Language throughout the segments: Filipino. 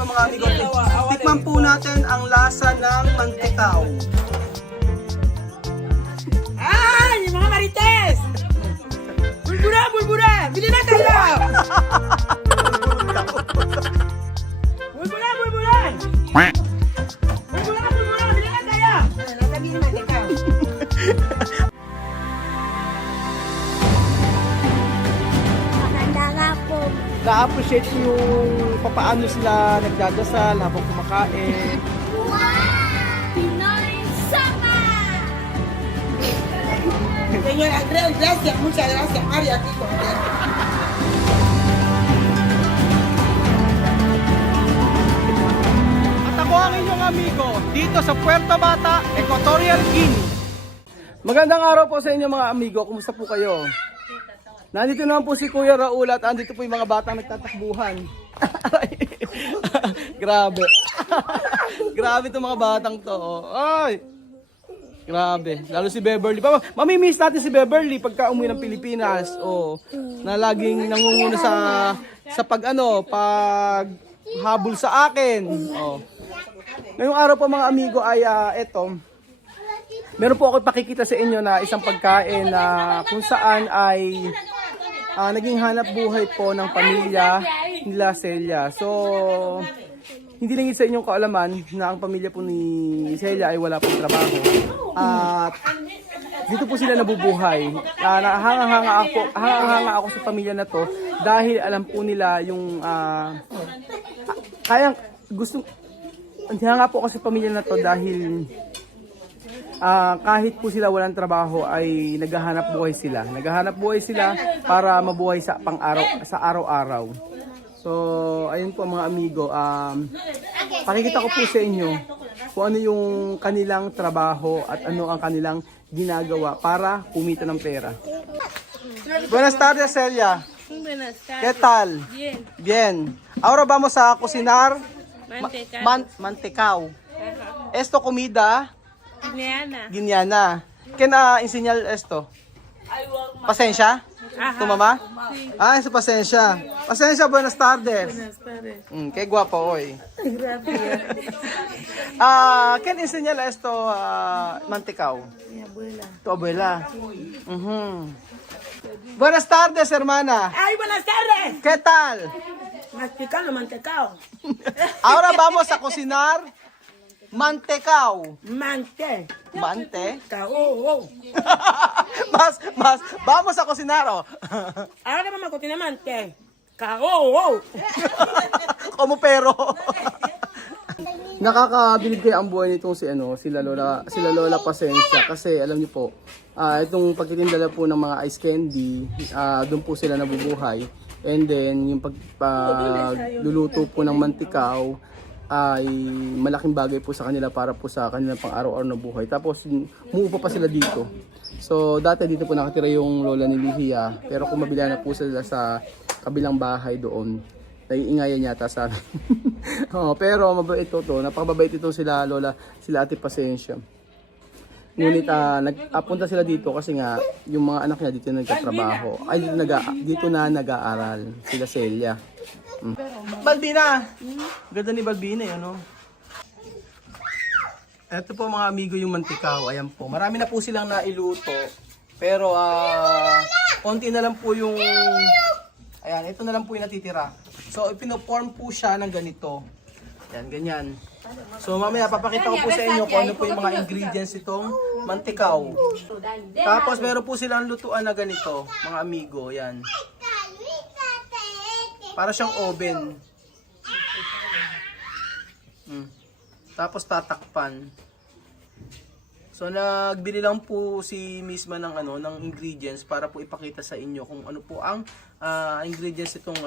po mga amigo. Tikman po natin ang lasa ng mantikaw. Ay, mga marites! Bulbura, bulbura! Bili na kayo! Bulbura, bulbura! Bulbura, bulbura! Bili na kayo! Sabihin na ikaw. Maganda nga po. Na-appreciate ko yung papaano sila nagdadasal habang kumakain. Wow! Pinoy Sama! Señor Andrés, gracias, muchas gracias, María, aquí con usted. At ako ang inyong amigo dito sa Puerto Bata, Equatorial Guinea. Magandang araw po sa inyo mga amigo. Kumusta po kayo? Nandito naman po si Kuya Raul at andito po yung mga batang nagtatakbuhan. Grabe. Grabe itong mga batang to. Ay! Grabe. Lalo si Beverly. Mamimiss natin si Beverly pagka umuwi ng Pilipinas. Na laging nangunguna sa pag habol sa akin. Ngayong araw po mga amigo ay eto. Meron po ako ipakikita sa inyo na isang pagkain na kung saan ay naging hanap buhay po ng pamilya nila Celia. So, hindi lang sa inyong kaalaman na ang pamilya po ni Celia ay wala pong trabaho. At dito po sila nabubuhay. Hanga ako sa pamilya na to dahil alam po nila yung hanga po ako sa pamilya na to dahil kahit po sila walang trabaho ay naghahanap buhay sila. Naghahanap buhay sila para mabuhay sa araw-araw. So, ayun po mga amigo. Pakikita ko po sa inyo kung ano yung kanilang trabaho at ano ang kanilang ginagawa para kumita ng pera. Buenas tardes, Celia. Buenas tardes. ¿Qué tal? Bien. Bien. Ahora vamos a cocinar Mantecado. mantecao. Ajá. Esto comida Guineana. guineana. ¿Quién enseñar esto? Pasensya? Ajá. ¿Tu mamá? Sí. Eso pasensya. Pasensya, buenas tardes. Buenas tardes. Qué guapo hoy. Gracias. ¿Quién enseña esto mantecao? Mi abuela. Tu abuela. Ujú. Buenas tardes, hermana. Ay, buenas tardes. ¿Qué tal? Masticando mantecao. Ahora vamos a cocinar mantecao. Mante. Mante. Cao. Vamos a cocinar. Ahora vamos a cocinar mante. Cao. Como pero. Nakakabilib kaya ang buhay nitong sila Lola Pasensya kasi alam niyo po, itong pagtitinda po ng mga ice candy, doon po sila nabubuhay. And then yung pagluluto po ng mantikaw ay malaking bagay po sa kanila para po sa kanilang pang-araw-araw na buhay. Tapos umuupa pa sila dito. So dati dito po nakatira yung lola ni Lihia, pero kung mabila na po sila sa kabilang bahay doon, naiingayan yata sa amin. Pero mabait to. Napakababait ito sila Ate Pasensya. Ngunit nagpunta sila dito kasi nga yung mga anak niya dito nagtatrabaho. Ay dito na nag-aaral sila Celia. Balbina. Ganda ni Balbina 'yon, no. Ito po mga amigo yung mantikaw. Ayan po. Marami na po silang nailuto. Pero konti na lang po yung ito na lang po yung natitira. So, ipino-form po siya ng ganito. Yan, ganyan. So, mamaya papakita ko po sa inyo kung ano po yung mga ingredients itong mantikaw. Tapos, meron po silang lutuan na ganito, mga amigo. Yan. Para siyang oven. Tapos, tatakpan. So, nagbili lang po si Misma ng ingredients para po ipakita sa inyo kung ano po ang ingredients itong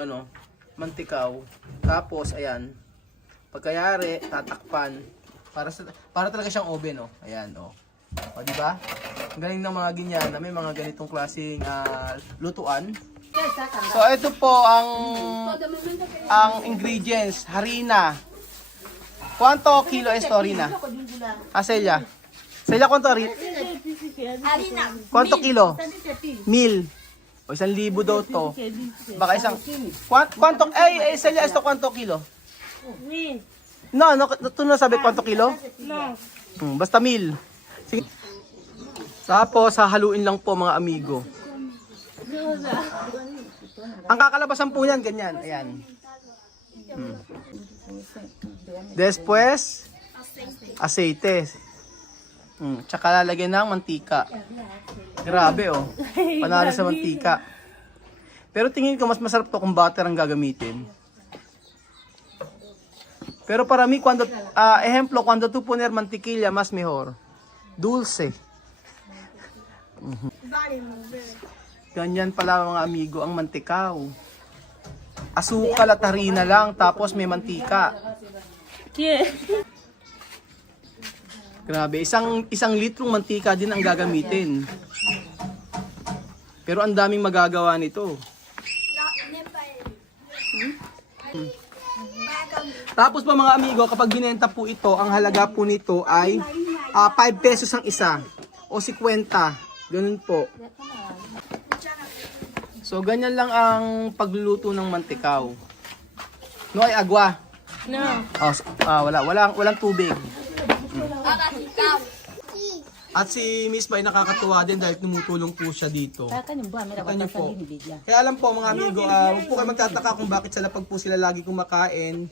mantikaw. Tapos ayan, pagkayari tatakpan para talaga siyang oven, ayan, o di ba? Ang galing ng mga Guineana, may mga ganitong klaseng lutuan. So ito po ang ingredients. Harina. ¿Cuánto kilo esto harina? Celia, ¿cuánto harina? ¿Cuánto kilo? 1,000. O 1,000 daw to. Baka isang... ¿Cuánto? Celia, esto cuánto kilo? Me. No, ito na sabi kwanto kilo? No. Basta mil. Sige. Tapos, hahaluin lang po mga amigo. Ang kakalabasan po yan, ganyan. Ayan. Después, aceite. Tsaka lalagyan ng mantika. Grabe oh. Panalo sa mantika. Pero tingin ko mas masarap to kung butter ang gagamitin. Pero para mí, ejemplo, cuando tú poner mantequilla, más mejor. Dulce. Ganyan pala mga amigo ang mantikaw. Asukal at harina lang, tapos may mantika. ¿Qué? Grabe, isang litrong mantika din ang gagamitin. Pero ang daming magagawa nito. Tapos pa mga amigo, kapag binenta po ito, ang halaga po nito ay 5 pesos ang isa o 50. Ganun po. So ganyan lang ang pagluluto ng mantikaw. No ay agwa. No. Walang tubig. At si Miss Bay nakakatuwa din dahil tumutulong po siya dito. Kita niyo po. Kaya alam po mga amigo, huwag po kayo magtataka kung bakit sa lapag po sila lagi kumakain,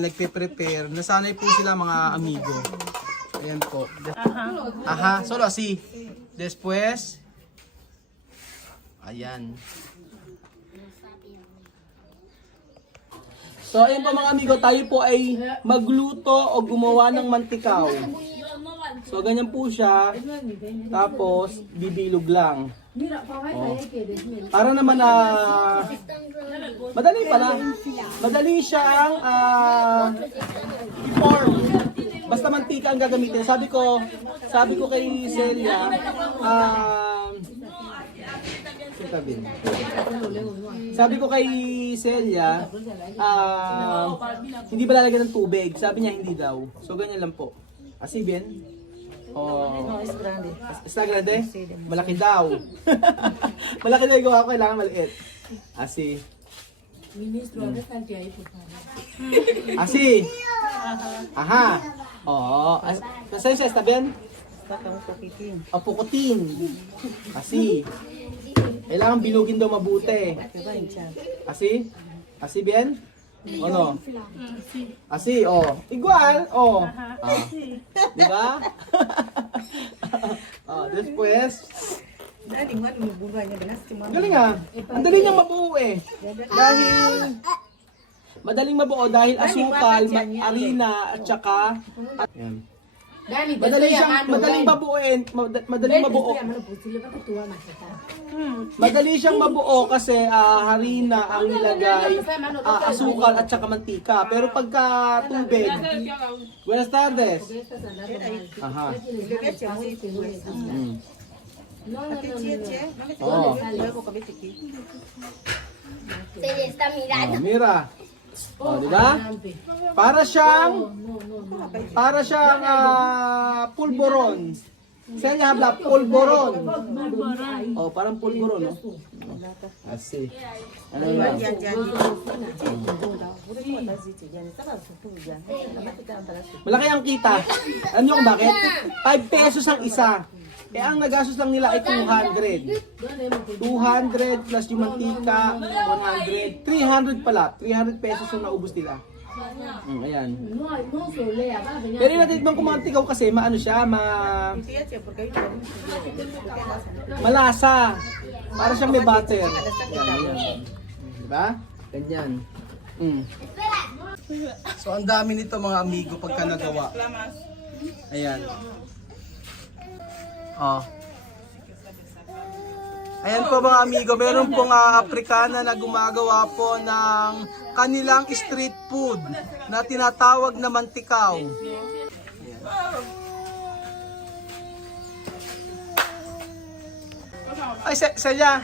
nagpe-prepare. Nasanay po sila mga amigo. Ayan po. Aha, solo así. Después, ayan. So ayun po mga amigo, tayo po ay magluto o gumawa ng mantikaw. So ganyan po siya, tapos bibilog lang. Oh. Para naman na madali pala. Madali siyang i-form. Basta mantika ang gagamitin. Sabi ko kay Celia, hindi ba lalagyan ng tubig? Sabi niya hindi daw. So ganyan lang po. Así bien. Oh. Está grande? Malaki daw. Malaki daw yung gawa ko, kailangan maliit. Así. Así. Aha. Oo. Nasaan siya? Está bien? O, pukutin. Así. Kailangan bilugin daw mabuti. Así? Así bien? O no? Así, oh. Igual, oh. Diba? Después. Galing ah. Ang dali niyang mabuo eh. Dahil, madaling mabuo dahil asukal, harina, at saka, madaling mabuuin, madaling mabuo. Madali siyang mabuo kasi harina ang nilagay, asukal at saka mantika. Pero pagka tubig, buenas tardes. Aha. Oh. Mira. Oh, di ba? Para siyang pulboron. Saya habla pulboron. Oh, parang pulboron, no? Asi. Ano yan? Malaki ang kita. Alam niyo kung bakit? 5 pesos ang isa. Eh, ang nagastos lang nila ay 200. 200 plus yung mantika, 100. 300 pala. 300 pesos yung naubos nila. Ayan. Pero yung natin kung mantikaw kasi, maano siya, malasa. Para siyang may butter. Ayan. Diba? Ganyan. So, ang dami nito mga amigo pagka nagawa. Ayan. Oh. Ayan po mga amigo, meron pong Afrikana na gumagawa po ng kanilang street food na tinatawag na mantikaw. Ay, Celia,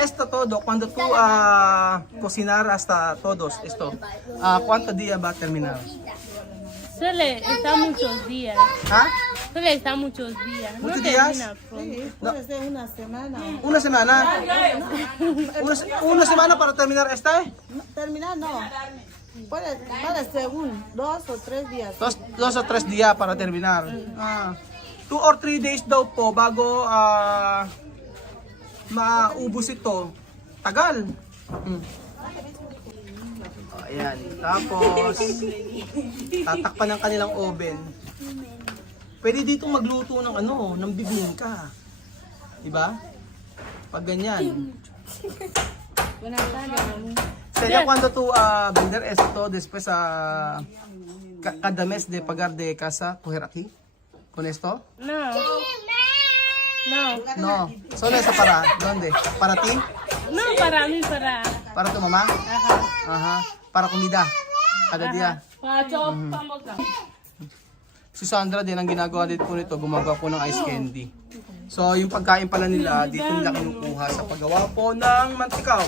esto todo, cuando tú cocinar hasta todos, esto, ¿cuánto día va a terminar? Suele estar muchos días. ¿Ah? Suele estar muchos días. ¿Muchos no días? termina pronto. Puede ser una semana. Una semana? Una semana para terminar esta, eh? Terminar no. Para según 2 o 3 días. Dos o tres dia para terminar. 2 or 3 days daw po bago maubos ito. Tagal. Ayan. Tapos, tatakpan ng kanilang oven. Pwede dito magluto ng ng bibingka. Diba? Pag ganyan. Sería cuando tú vender esto después cada mes de pagar de casa, coger aquí con esto? No. No. No, solo eso para ¿dónde? Para ti, No, para mí, para. para tu mamá, Ajá. para comida cada dia. Para pamboka. Si Sandra din ang ginagawa din po nito, gumagawa po ng ice candy. So yung pagkain pala nila dito nila kinukuha sa paggawa po ng mantikaw.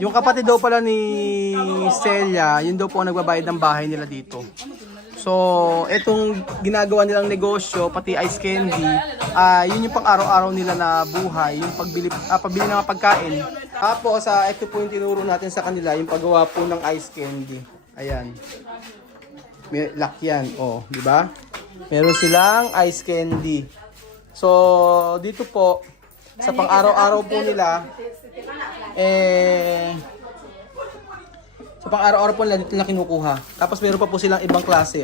Yung kapatid daw pala ni Celia, yun daw po ang nagbabayad ng bahay nila dito. So, itong ginagawa nilang negosyo, pati ice candy, yun yung pang araw-araw nila na buhay, yung pagbili ng mga pagkain. Tapos, ito po yung tinuro natin sa kanila, yung paggawa po ng ice candy. Ayan. May lakyan, di ba? Meron silang ice candy. So, dito po, sa pang araw-araw po nila, sa pang-araw-araw po nila dito na kinukuha. Tapos meron pa po silang ibang klase,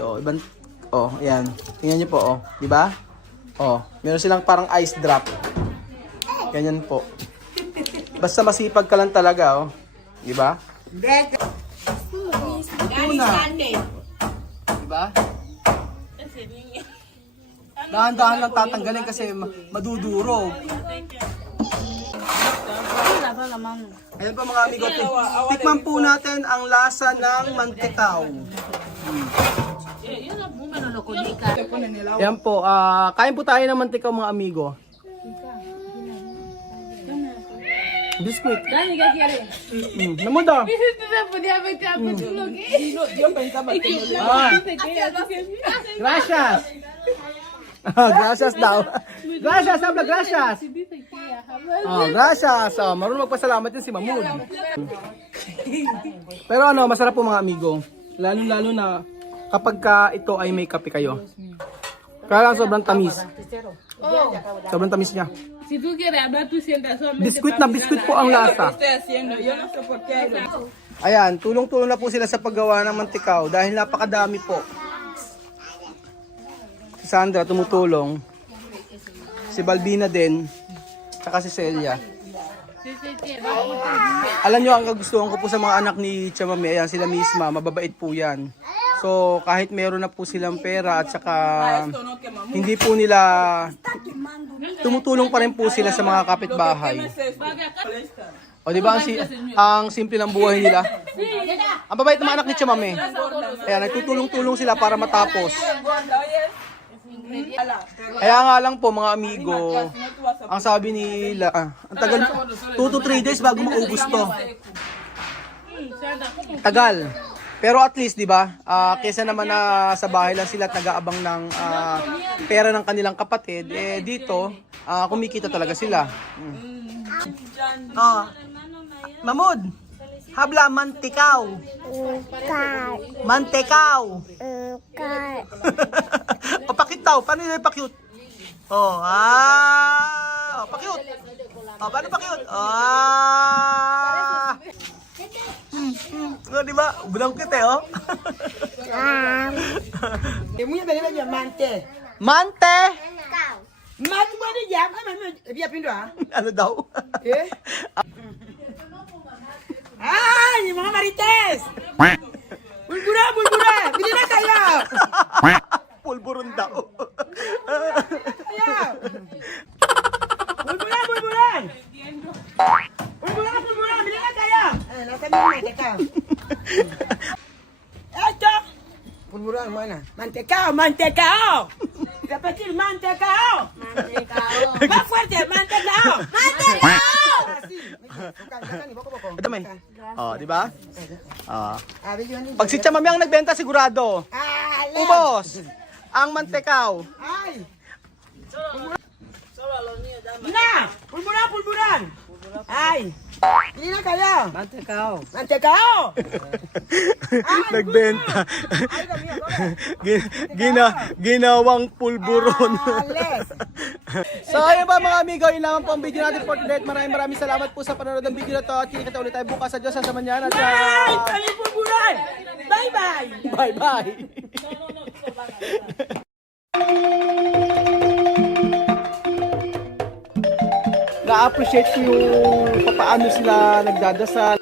ayan. Tingnan niyo po, di ba? Meron silang parang ice drop. Ganyan po. Basta masipag ka lang talaga, di ba? Di ba? Dahan-dahan lang tatanggalin kasi madudurog. Ayan po mga amigo, tikman po natin ang lasa ng mantikaw. Ayan po, kain po tayo ng mantikaw mga amigo. Biscuit. Naman daw. Gracias. Gracias daw. Gracias, habla, gracias. Gracias. Marunong magpasalamat din si Mahmoud. Pero masarap po mga amigo. Lalo na kapag ito ay may kape kayo. Kaya lang sobrang tamis. Sobrang tamis niya. Biskuit na biskuit po ang lasa. Ayan, tulong-tulong na po sila sa paggawa ng mantikaw dahil napakadami po. Si Sandra tumutulong. Si Balbina din. Saka si Celia. Alam nyo, ang kagustuhan ko po sa mga anak ni Chamame, ayan, sila misma, mababait po yan. So, kahit meron na po silang pera at saka hindi po nila, tumutulong pa rin po sila sa mga kapitbahay. O, di ba, ang simple ng buhay nila. Ang babait ng mga anak ni Chamame. Ayan, nagtutulong-tulong sila para matapos. Kaya nga lang po mga amigo, ang sabi nila, ang tagal, 2 to 3 days bago maubos to. Tagal. Pero at least, di ba, kesa naman na sa bahay lang sila nag-aabang ng pera ng kanilang kapatid, dito, kumikita talaga sila. Mahmoud, habla mantikaw. Mantikaw. O pakitaw, paano yung pakute? Pakute. Paano pakute? Di ba? Bulang kita Mante. Mante! Mante mo di jam, Ano daw? Ay, mga marites! Bulbura! Bili na tayo! Pulburon daw. Tayo! Bulbura! Bulbura! Bili na tayo! Nasa mga teka. Eto! Bulbura, mana? Mantecao! Repetir, mantecao! Más fuerte, mantecao! Ito may. Di ba? Pag si Chamame ang nagbenta, sigurado. Ubos! Ang mantekaw. Ay! Na! Pulburan! Ay! Bili na kayo. Mantikao. Mantikao. Nagbenta. Ay, kami ako. Ginawang pulburon. Ales. So ayun ba mga amigo, yun lang po ang video natin for today. Maraming salamat po sa panonood ng video na to. At kita ulit tayo bukas sa Diyos sa manyan. At Ay, kami pulburan. Bye-bye. bye-bye. Na-appreciate ko yung paano sila nagdadasal,